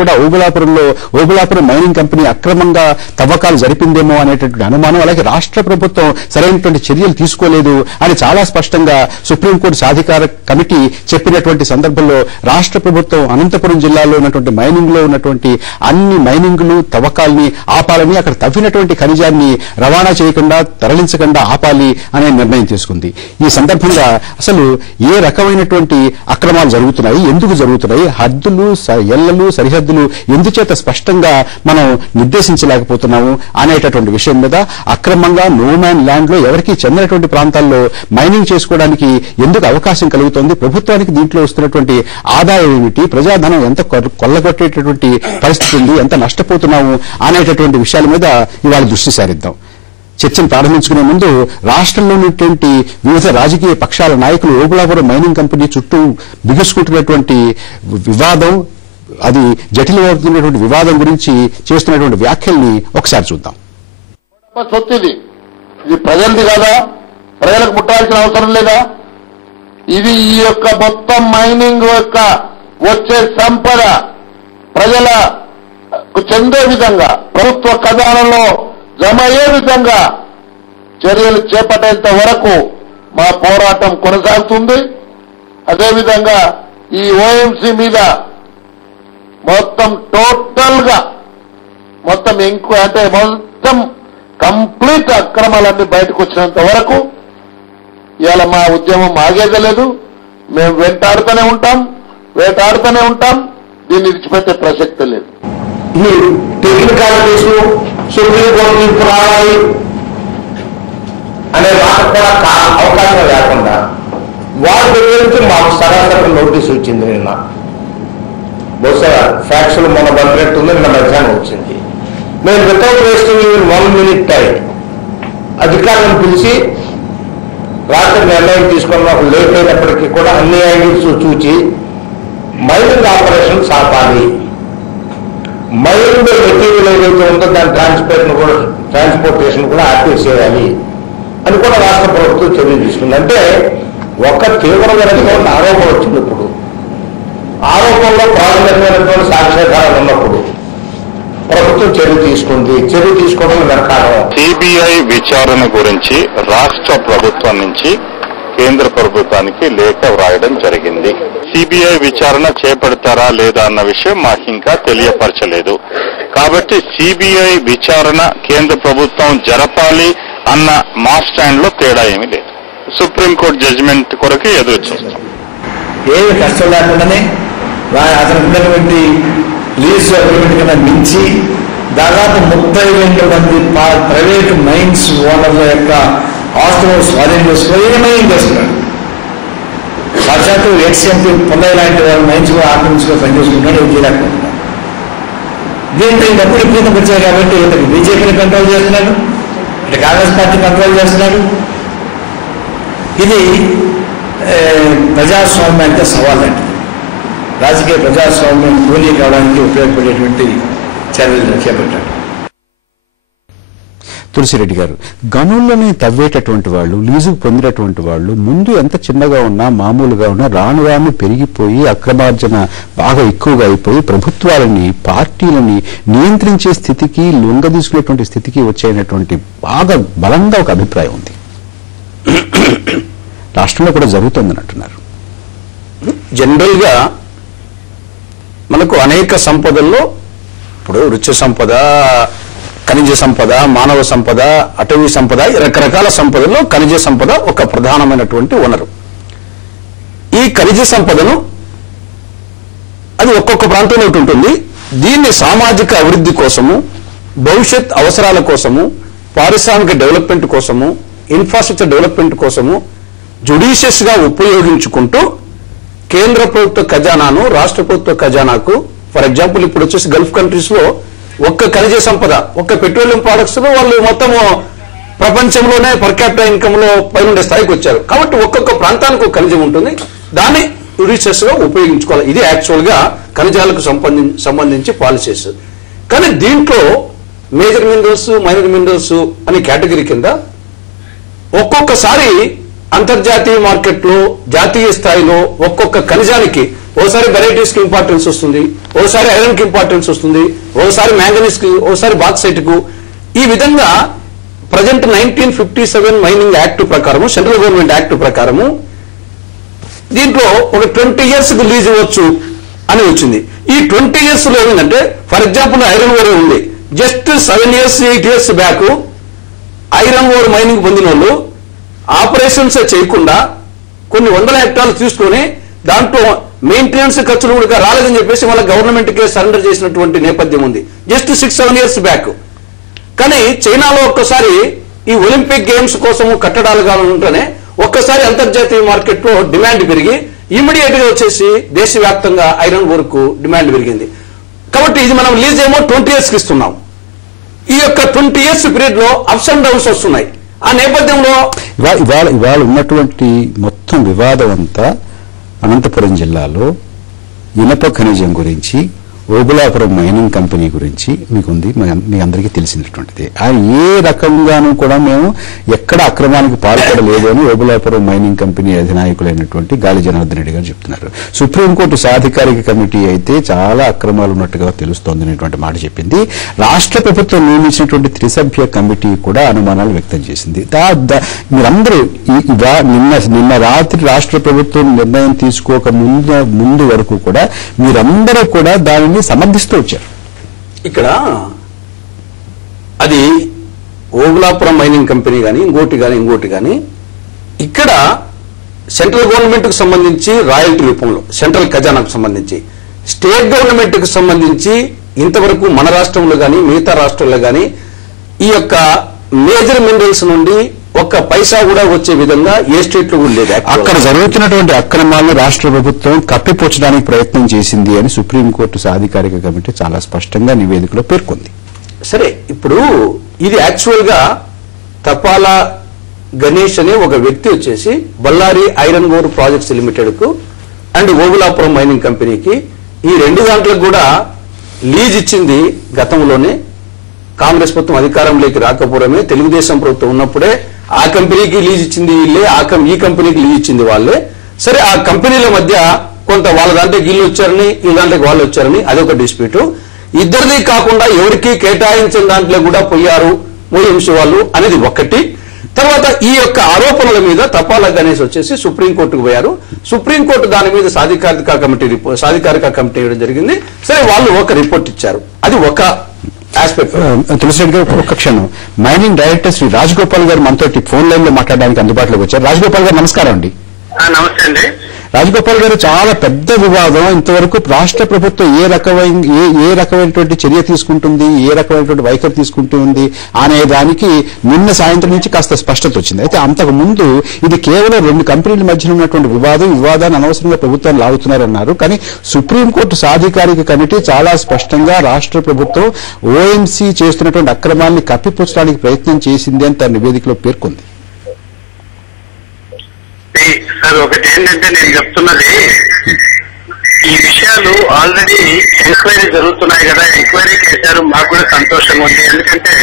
కూడా Obulapuram mining company అక్రమంగా తవ్వకాలు జరిపిందేమో అనేటటువంటి అనుమానం, అలాగే రాష్ట్ర ప్రభుత్వం సరైనటువంటి చర్యలు తీసుకోలేదు అని చాలా స్పష్టంగా సుప్రీంకోర్టు సాధికార కమిటీ చెప్పినటువంటి సందర్భంలో రాష్ట్ర ప్రభుత్వం అనంతపురం జిల్లాలో ఉన్నటువంటి మైనింగ్ లో ఉన్నటువంటి అన్ని మైనింగ్లు తవ్వకాలని ఆపాలని, అక్కడ తవ్వినటువంటి ఖనిజాన్ని రవాణా చేయకుండా తరలించకుండా ఆపాలి అనే నిర్ణయం తీసుకుంది. ఈ సందర్భంగా అసలు ఏ రకమైనటువంటి అక్రమాలు జరుగుతున్నాయి, ఎందుకు జరుగుతున్నాయి, హద్దులు ఎల్లలు సరిహద్దులు ఎందుచేత స్పష్టంగా మనం నిర్దేశించలేకపోతున్నాము అనేటటువంటి విషయం మీద, అక్రమంగా నో మ్యాన్ ల్యాండ్ లో ఎవరికీ చెందినటువంటి ప్రాంతాల్లో మైనింగ్ చేసుకోవడానికి ఎందుకు అవకాశం కలుగుతోంది, ప్రభుత్వానికి దీంట్లో వస్తున్నటువంటి ఆదాయం ఏమిటి, ప్రజాధనం ఎంత కొల్లగొట్టేటటువంటి పరిస్థితి ఉంది, ఎంత నష్టపోతున్నాము అనేటటువంటి విషయాల మీద ఇవాళ దృష్టి సారిద్దాం. చర్చను ప్రారంభించుకునే ముందు రాష్ట్రంలో ఉన్నటువంటి వివిధ రాజకీయ పక్షాల నాయకులు ఓబులాపురం మైనింగ్ కంపెనీ చుట్టూ బిగుసుకుంటున్నటువంటి వివాదం, అది జటిలమవుతున్నటువంటి వివాదం గురించి చేస్తున్నటువంటి వ్యాఖ్యల్ని ఒకసారి చూద్దాం. సొత్తుది ఇది ప్రజలది కదా, ప్రజలకు ముట్టాల్సిన అవసరం లేదా? ఇది ఈ యొక్క మొత్తం మైనింగ్ యొక్క వచ్చే సంపద ప్రజలకు చెందే విధంగా, ప్రభుత్వ ఖజానాలో జమ అయ్యే విధంగా చర్యలు చేపట్టేంత వరకు మా పోరాటం కొనసాగుతుంది. అదేవిధంగా ఈ ఓఎంసీ మీద మొత్తం టోటల్ గా మొత్తం కంప్లీట్ అక్రమాలన్నీ బయటకు వచ్చినంత వరకు ఇవాళ మా ఉద్యమం ఆగేదలేదు. మేము వేటాడుతూనే ఉంటాం, దీన్ని విడిచిపెట్టే ప్రసక్తి లేదు. ఈ టెక్నికల్ కేసు సుప్రీంకోర్టు తీర్పు రావాలి అనే మాట కూడా అవకాశం లేకుండా వారి దగ్గర నుంచి మాకు సరాసరి నోటీసు వచ్చింది. నిన్న బహుశా ఫ్యాక్షన్ మొన్న బందినట్టుంది, నిన్న మధ్యాహ్నం వచ్చింది. మేము వితౌట్ వేస్టింగ్ 1 minute టైం అధికారులను పిలిచి రాత్రి నిర్ణయం తీసుకుని మాకు లేట్ అయినప్పటికీ కూడా అన్ని యాంగిల్స్ చూచి మైనింగ్ ఆపరేషన్ సాపాలి, మైనింగ్ మెటీరియల్ ఏదైతే ఉందో దాని ట్రాన్స్పోర్టేషన్ కూడా యాక్టివ్ చేయాలి అని కూడా రాష్ట్ర ప్రభుత్వం చర్యలు తీసుకుంది. అంటే ఒక తీవ్రమైనటువంటి ఆరోపణ వచ్చింది. ఇప్పుడు ఆరోపణలో ప్రాథమికమైనటువంటి సాక్ష్యాధారాలు ఉన్నప్పుడు ప్రభుత్వం చర్య తీసుకోవడం వెనకాలం. సిబిఐ విచారణ గురించి రాష్ట్ర ప్రభుత్వం నుంచి కేంద్ర ప్రభుత్వానికి లేఖ వ్రాయడం జరిగింది. సిబిఐ విచారణ చేపడతారా లేదా అన్న విషయం మాకు ఇంకా తెలియపరచలేదు. కాబట్టి సిబిఐ విచారణ కేంద్ర ప్రభుత్వం జరపాలి అన్న మా స్టాండ్ లో తేడా ఏమీ లేదు. సుప్రీంకోర్టు జడ్జిమెంట్ కొరకు ఎదురు చూస్తాం. ఏమి కష్టం లేకుండానే అతను ఉన్నటువంటి లీజ్ అగ్రిమెంట్ కన్నా మించి దాదాపు 32 మంది ప్రైవేట్ మైన్స్ ఓనర్ల యొక్క ఆస్తులను స్వాధీనం చేసుకుని మైనింగ్ చేస్తున్నాడు. సాక్షాత్తు ఎక్స్ఎంపీ పొందయ్య లాంటి వాళ్ళు మైన్స్ కూడా ఆక్రమించుకొని పనిచేసుకుంటున్నాడు, ఏం చేయలేకపోతున్నాడు. దీంతో ఈ డబ్బులు విపరీతం వచ్చాయి కాబట్టి ఇతను బీజేపీని కంట్రోల్ చేస్తున్నాడు, ఇటు కాంగ్రెస్ పార్టీ కంట్రోల్ చేస్తున్నాడు. ఇది ప్రజాస్వామ్యానికి సవాల్ అంటే రాజకీయ ప్రజాస్వామ్యం కూలీ కావడానికి ఉపయోగపడేటువంటి చర్యలు చేపట్టారు. తులసిరెడ్డి గారు, గనుల్లోని తవ్వేటటువంటి వాళ్ళు, లీజుకు పొందినటువంటి వాళ్ళు ముందు ఎంత చిన్నగా ఉన్నా మామూలుగా ఉన్నా రాను రాను పెరిగిపోయి అక్రమార్జన బాగా ఎక్కువగా అయిపోయి ప్రభుత్వాలని పార్టీలని నియంత్రించే స్థితికి లొంగదీసుకునేటువంటి స్థితికి వచ్చేటువంటి బాగా బలంగా ఒక అభిప్రాయం ఉంది. రాష్ట్రంలో కూడా జరుగుతుందని అంటున్నారు. జనరల్ గా మనకు అనేక సంపదల్లో ఇప్పుడు వృక్ష సంపద, ఖనిజ సంపద, మానవ సంపద, అటవీ సంపద, రకరకాల సంపదల్లో ఖనిజ సంపద ఒక ప్రధానమైనటువంటి వనరు. ఈ ఖనిజ సంపదను అది ఒక్కొక్క ప్రాంతంలో ఉంటుంది. దీన్ని సామాజిక అభివృద్ధి కోసము, భవిష్యత్ అవసరాల కోసము, పారిశ్రామిక డెవలప్మెంట్ కోసము, ఇన్ఫ్రాస్ట్రక్చర్ డెవలప్మెంట్ కోసము జుడిషియస్ గా ఉపయోగించుకుంటూ కేంద్ర ప్రభుత్వ ఖజానాను రాష్ట్ర ప్రభుత్వ ఖజానాకు, ఫర్ ఎగ్జాంపుల్ ఇప్పుడు వచ్చేసి గల్ఫ్ కంట్రీస్ లో ఒక్క ఖనిజ సంపద, ఒక్క పెట్రోలియం ప్రొడక్ట్స్ లో వాళ్ళు మొత్తము ప్రపంచంలోనే పర్ క్యాపిటల్ ఇన్కమ్ లో పైనుండే స్థాయికి వచ్చారు. కాబట్టి ఒక్కొక్క ప్రాంతానికి ఒక ఖనిజం ఉంటుంది, దాన్ని జుడిషియస్ గా ఉపయోగించుకోవాలి. ఇది యాక్చువల్ గా ఖనిజాలకు సంబంధించి పాలసీస్. కానీ దీంట్లో మేజర్ మినరల్స్, మైనర్ మినరల్స్ అనే కేటగిరీ కింద ఒక్కొక్కసారి అంతర్జాతీయ మార్కెట్లో, జాతీయ స్థాయిలో ఒక్కొక్క ఖనిజానికి ఓసారి వెరైటీస్ కి ఇంపార్టెన్స్ వస్తుంది, ఓసారి ఐరన్ కి ఇంపార్టెన్స్ వస్తుంది, ఓసారి మ్యాంగనీస్ కి, ఓసారి బాక్సైట్ కు. ఈ విధంగా ప్రజెంట్ 1957 మైనింగ్ యాక్ట్ ప్రకారము, సెంట్రల్ గవర్నమెంట్ యాక్ట్ ప్రకారము దీంట్లో ఒక 20 years కు లీజ్ ఇవ్వచ్చు అని వచ్చింది. ఈ 20 years లో ఏమైందంటే, ఫర్ ఎగ్జాంపుల్ ఐరన్ ఓర్ ఉంది, just 7 years 8 years back iron ore mining పొందిన వాళ్ళు ఆపరేషన్స్ చేయకుండా కొన్ని వందల హెక్టార్లు తీసుకొని దాంట్లో మెయింటెనెన్స్ ఖర్చులు కూడా రాలేదని చెప్పేసి వాళ్ళ గవర్నమెంట్ కే సరెండర్ చేసినటువంటి నేపథ్యం ఉంది, జస్ట్ 6-7 years బ్యాక్. కానీ చైనాలో ఒక్కసారి ఈ ఒలింపిక్ గేమ్స్ కోసము కట్టడాలు కావాలంటేనే ఒక్కసారి అంతర్జాతీయ మార్కెట్ లో డిమాండ్ పెరిగి ఇమీడియట్ గా వచ్చేసి దేశవ్యాప్తంగా ఐరన్ ఓర్ కు డిమాండ్ పెరిగింది. కాబట్టి ఇది మనం లీజ్ ఏమో 20 years కి ఇస్తున్నాం. ఈ యొక్క 20 years పీరియడ్ లో అప్స్ అండ్ డౌన్స్ వస్తున్నాయి. ఆ నేపథ్యంలో ఇవాళ ఉన్నటువంటి మొత్తం వివాదం అంతా అనంతపురం జిల్లాలో ఇనప ఖనిజం గురించి, ఓబులాపురం మైనింగ్ కంపెనీ గురించి మీకుంది, మీ అందరికీ తెలిసినటువంటిది. ఏ రకంగానూ కూడా మేము ఎక్కడ అక్రమానికి పాల్పడలేదు అని ఓబులాపురం మైనింగ్ కంపెనీ అధినాయకులైనటువంటి గాలి జనార్దన్ రెడ్డి గారు చెప్తున్నారు. సుప్రీంకోర్టు సాధికారిక కమిటీ అయితే చాలా అక్రమాలు ఉన్నట్టుగా తెలుస్తోంది అనేటువంటి మాట చెప్పింది. రాష్ట్ర ప్రభుత్వం నియమించినటువంటి త్రిసభ్య కమిటీ కూడా అనుమానాలు వ్యక్తం చేసింది. మీరందరూ నిన్న రాత్రి రాష్ట్ర ప్రభుత్వం నిర్ణయం తీసుకోక ముందు వరకు కూడా మీరందరూ కూడా దానిని సమర్థిస్తూ వచ్చారు. ఇక్కడ అది ఓబులాపురం మైనింగ్ కంపెనీ కానీ ఇంకోటి కానీ ఇక్కడ సెంట్రల్ గవర్నమెంట్ కు సంబంధించి రాయల్టీ రూపంలో సెంట్రల్ ఖజానాకు సంబంధించి, స్టేట్ గవర్నమెంట్ కు సంబంధించి ఇంతవరకు మన రాష్ట్రంలో కానీ మిగతా రాష్ట్రాల్లో కానీ ఈ యొక్క మేజర్ మినరల్స్ నుండి ఒక్క పైసా కూడా వచ్చే విధంగా ఏ స్టేట్ లో కూడా లేదు. అక్కడ జరుగుతున్నటువంటి అక్రమాలను రాష్ట్ర ప్రభుత్వం కప్పిపుచ్చడానికి ప్రయత్నం చేసింది అని సుప్రీంకోర్టు సాధికారిక కమిటీ చాలా స్పష్టంగా నివేదికలో పేర్కొంది. సరే, ఇప్పుడు ఇది యాక్చువల్ గా తపాలా గణేష్ అనే ఒక వ్యక్తి వచ్చేసి Bellary iron ore projects limited కు అండ్ ఓబులాపురం మైనింగ్ కంపెనీకి ఈ రెండు దాంట్లకు కూడా లీజ్ ఇచ్చింది గతంలోనే. కాంగ్రెస్ ప్రభుత్వం అధికారంలోకి రాకపోవడమే, తెలుగుదేశం ప్రభుత్వం ఉన్నప్పుడే ఆ కంపెనీకి లీజ్ ఇచ్చింది వీళ్ళే, ఈ కంపెనీకి లీజ్ ఇచ్చింది వాళ్ళే. సరే, ఆ కంపెనీల మధ్య కొంత వాళ్ళ దాంట్లోకి వీళ్ళు వచ్చారని ఈ దాంట్లోకి వాళ్ళు వచ్చారని అదొక డిస్ప్యూట్. ఇద్దరిది కాకుండా ఎవరికి కేటాయించిన దాంట్లో కూడా పోయారు ఓఎంసీ వాళ్ళు అనేది ఒకటి. తర్వాత ఈ యొక్క ఆరోపణల మీద తపాలా గణేష్ వచ్చేసి సుప్రీంకోర్టుకు పోయారు. సుప్రీంకోర్టు దాని మీద సాధికారిక కమిటీ ఇవ్వడం జరిగింది. సరే, వాళ్ళు ఒక రిపోర్ట్ ఇచ్చారు. అది ఒక ఆస్పెక్ట్. తులసిరెడ్డి గారు ఒక్క క్షణం, మైనింగ్ డైరెక్టర్ శ్రీ రాజగోపాల్ గారు మనతో ఫోన్ లైన్ లో మాట్లాడడానికి అందుబాటులోకి వచ్చారు. రాజగోపాల్ గారు నమస్కారం అండి. నమస్తే అండి. రాజగోపాల్ గారు, చాలా పెద్ద వివాదం. ఇంతవరకు రాష్ట్ర ప్రభుత్వం ఏ రకమైనటువంటి చర్య తీసుకుంటుంది, ఏ రకమైనటువంటి వైఖరి తీసుకుంటుంది అనే దానికి నిన్న సాయంత్రం నుంచి కాస్త స్పష్టత వచ్చింది. అయితే అంతకు ముందు ఇది కేవలం రెండు కంపెనీల మధ్య ఉన్నటువంటి వివాదాన్ని అనవసరంగా ప్రభుత్వాన్ని లాగుతున్నారన్నారు. కానీ సుప్రీంకోర్టు సాధికారిక కమిటీ చాలా స్పష్టంగా రాష్ట్ర ప్రభుత్వం ఓఎంసీ చేస్తున్నటువంటి అక్రమాన్ని కప్పిపుచ్చడానికి ప్రయత్నం చేసింది అని తన నివేదికలో పేర్కొంది. సార్, ఒకటి ఏంటంటే నేను చెప్తున్నది, ఈ విషయాలు ఆల్రెడీ ఎంక్వైరీ జరుగుతున్నాయి కదా, ఎంక్వైరీ చేశారు, మాకు కూడా సంతోషంగా ఉంది. ఎందుకంటే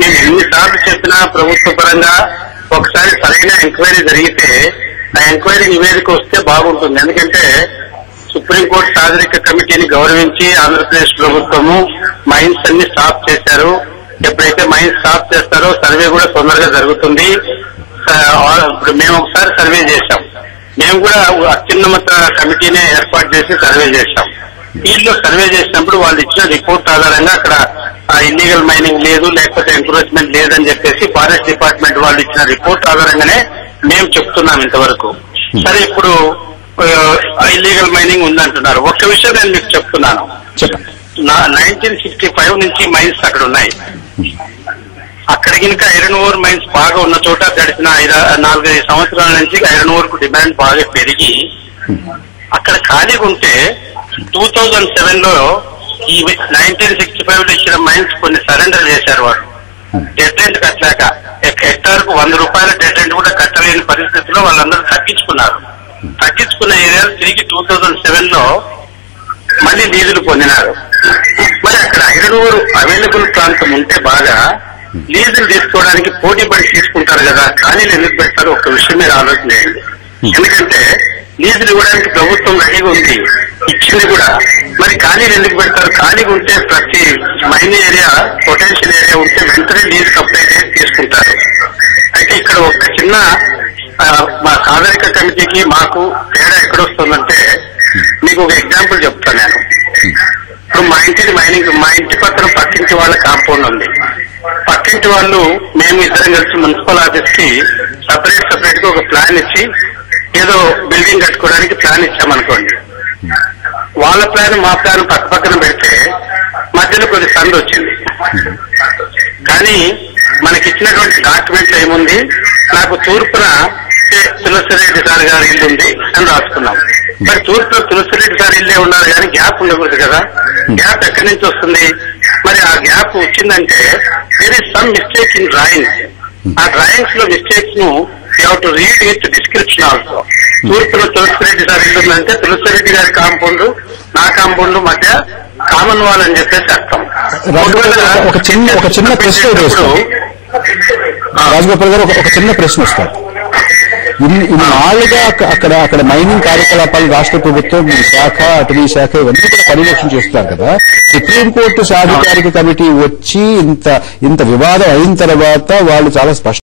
నేను ఎన్నిసార్లు చెప్పినా ప్రభుత్వ పరంగా ఒకసారి సరైన ఎంక్వైరీ జరిగితే ఆ ఎంక్వైరీ నివేదిక వస్తే బాగుంటుంది. ఎందుకంటే సుప్రీంకోర్టు సాధికారిక కమిటీని గౌరవించి ఆంధ్రప్రదేశ్ ప్రభుత్వము మైన్స్ అన్ని స్టాప్ చేశారు. ఎప్పుడైతే మైన్స్ స్టాప్ చేస్తారో సర్వే కూడా తొందరగా జరుగుతుంది. ఇప్పుడు మేము ఒకసారి సర్వే చేశాం, మేము కూడా అత్యున్నత కమిటీనే ఏర్పాటు చేసి సర్వే చేశాం. వీళ్ళు సర్వే చేసినప్పుడు వాళ్ళు ఇచ్చిన రిపోర్ట్ ఆధారంగా అక్కడ ఇల్లీగల్ మైనింగ్ లేదు, లేకపోతే ఎంక్రోచ్మెంట్ లేదని చెప్పేసి ఫారెస్ట్ డిపార్ట్మెంట్ వాళ్ళు ఇచ్చిన రిపోర్ట్ ఆధారంగానే మేము చెప్తున్నాం ఇంతవరకు. సరే, ఇప్పుడు ఇల్లీగల్ మైనింగ్ ఉందంటున్నారు. ఒక్క విషయం నేను మీకు చెప్తున్నాను, 1965 నుంచి మైన్స్ అక్కడ ఉన్నాయి. అక్కడ ఇంకా ఐరన్ ఓర్ మైన్స్ బాగా ఉన్న చోట గడిచిన 4-5 సంవత్సరాల నుంచి ఐరన్ ఓర్ కు డిమాండ్ బాగా పెరిగి అక్కడ ఖాళీగా ఉంటే 2007 లో ఈ 1965 లో ఇచ్చిన మైన్స్ కొన్ని సరెండర్ చేశారు. వారు డెడ్ రెంట్ కట్టలేక హెక్టార్ కు 100 రూపాయల డెడ్ రెంట్ కూడా కట్టలేని పరిస్థితిలో వాళ్ళందరూ తగ్గించుకున్నారు. తగ్గించుకున్న ఏరియాలు తిరిగి 2007 లో మళ్ళీ లీజులు పొందినారు. మరి అక్కడ ఐరన్ ఓర్ అవైలబుల్ ప్రాంతం ఉంటే బాగా లీజులు తీసుకోవడానికి పోటీ పడి తీసుకుంటారు కదా, ఖాళీలు ఎందుకు పెడతారు? ఒక్క విషయం మీద ఆలోచన చేయండి. ఎందుకంటే లీజులు ఇవ్వడానికి ప్రభుత్వం రెడీగా ఉంది, ఇచ్చింది కూడా. మరి ఖాళీలు ఎందుకు పెడతారు? ఖాళీగా ఉంటే ప్రతి మైనింగ్ ఏరియా పొటెన్షియల్ ఏరియా ఉంటే వెంటనే లీజు అప్లై చేసి తీసుకుంటారు. అయితే ఇక్కడ ఒక చిన్న మా సాధారణ కమిటీకి మాకు తేడా ఎక్కడొస్తుందంటే, మీకు ఒక ఎగ్జాంపుల్ చెప్తాను నేను. ఇప్పుడు మా ఇంటి పక్కన పక్కింటి వాళ్ళ కాంపౌండ్ ఉంది. పక్కింటి వాళ్ళు మేము ఇద్దరం కలిసి మున్సిపల్ ఆఫీస్ కి సపరేట్ గా ఒక ప్లాన్ ఇచ్చి ఏదో బిల్డింగ్ కట్టుకోవడానికి ప్లాన్ ఇచ్చామనుకోండి. వాళ్ళ ప్లాన్ మా ప్లాన్ పక్క పక్కన పెడితే మధ్యలో కొద్ది సందు వచ్చింది. కానీ మనకిచ్చినటువంటి డాక్యుమెంట్ ఏముంది, నాకు తూర్పున తులసిరెడ్డి సార్ గారి ఇల్లు ఉంది అని రాసుకున్నాం. మరి తూర్పులో తులసిరెడ్డి సార్ ఇల్లే ఉన్నారు కానీ గ్యాప్ ఉండకూడదు కదా. గ్యాప్ ఎక్కడి నుంచి వస్తుంది? మరి ఆ గ్యాప్ వచ్చిందంటే there is some mistake in drawings. ఆ డ్రాయింగ్స్ లో మిస్టేక్స్ ను you have to read with description also. తూర్పులో తులసిరెడ్డి సార్ ఇల్లు ఉందంటే తులసిరెడ్డి గారి కాంపౌండ్ నా కాంపౌండ్ మధ్య కామన్ వాల్ అని చెప్పేసి అర్థం. ఒక చిన్న ప్రశ్న రాజగోపాల్ గారు, ఒక చిన్న ప్రశ్న వస్తారు. ఇన్నాళ్ళుగా అక్కడ మైనింగ్ కార్యకలాపాలు రాష్ట్ర ప్రభుత్వం శాఖ, అటవీ శాఖ ఇవన్నీ కూడా పర్యవేక్షణ చేస్తున్నారు కదా. సుప్రీంకోర్టు సాధికారిక కమిటీ వచ్చి ఇంత వివాదం అయిన తర్వాత వాళ్ళు చాలా స్పష్టం